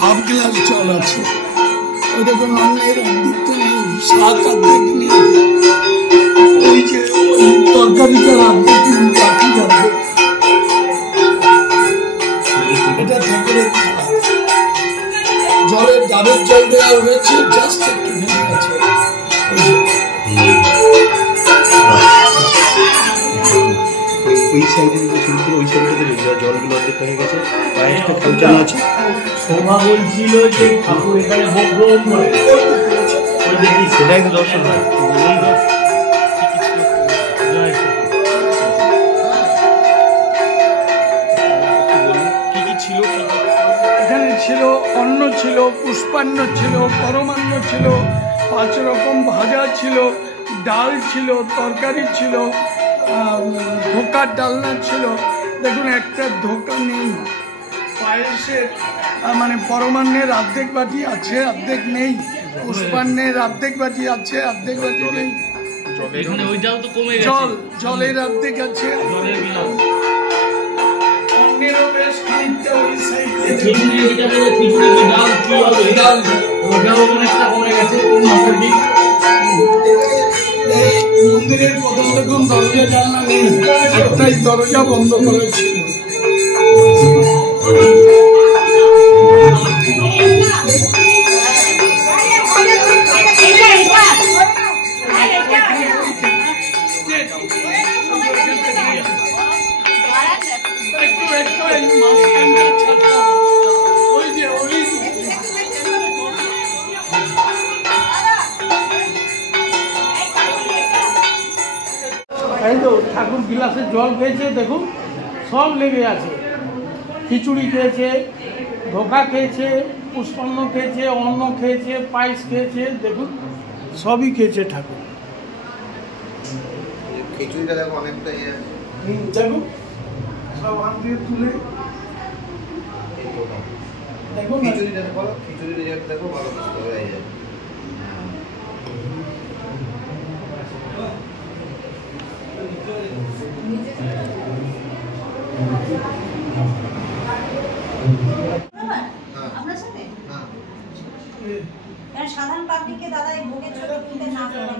Half glass জল আছে, ওই দেখুন অন্যের অর্ধেক তো নেই, শাক অর্ধেক নেই, ওই যে ওই তরকারিটার অর্ধেক বাকি যাবে, এটা ঠাকুরের খাওয়া। জলের ডাবের জল দেওয়া হয়েছে, জাস্ট একটু ভেঙে গেছে। ওই সাইডে ওই সাইডটাতে জলগুলো অর্ধেক হয়ে গেছে, পায়েসটা পৌঁছানো আছে। শোভা বলছিল যে ঠাকুর এখানে ভোগ করে, সেটাই তো দর্শন হয়। এখানে ছিল অন্ন ছিল, পুষ্পান্ন ছিল, পরমান্ন ছিল, 5 রকম ভাজা ছিল, ডাল ছিল, তরকারি ছিল, ধোকার ডালনা ছিল। দেখুন একটা ধোকা নেই। পায়েসের মানে পরমান্নের অর্ধেক বাটি আছে, অর্ধেক নেই। পুষ্পান্নের অর্ধেক বাটি আছে, অর্ধেক বাটি নেই। জলের অর্ধেক আছে, অন্যেরও বেশ খানিকটা ওই সাইডে। মন্দিরের প্রথম দেখুন দরজা জানলা নেই, একটাই দরজা বন্ধ করেছিল। এই তো ঠাকুর গিলাসে জল খেয়েছে, দেখুন সব লেগে আছে। খিচুড়ি খেয়েছে, ধোকা খেয়েছে, পুষ্পান্ন খেয়েছে, অন্ন খেয়েছে, পায়েস খেয়েছে, দেখুন সবই খেয়েছে ঠাকুর। খিচুড়িটা দেখো অনেকটা দেখুন সব হাত দিয়ে তুলে দেখুন। খিচুড়িটা বলো, খিচুড়িটা দেখো ভালো হয়ে যায়। সাধারণ পাবলিককে দাদা এই ভোগের ছবি তুলতে না পারে।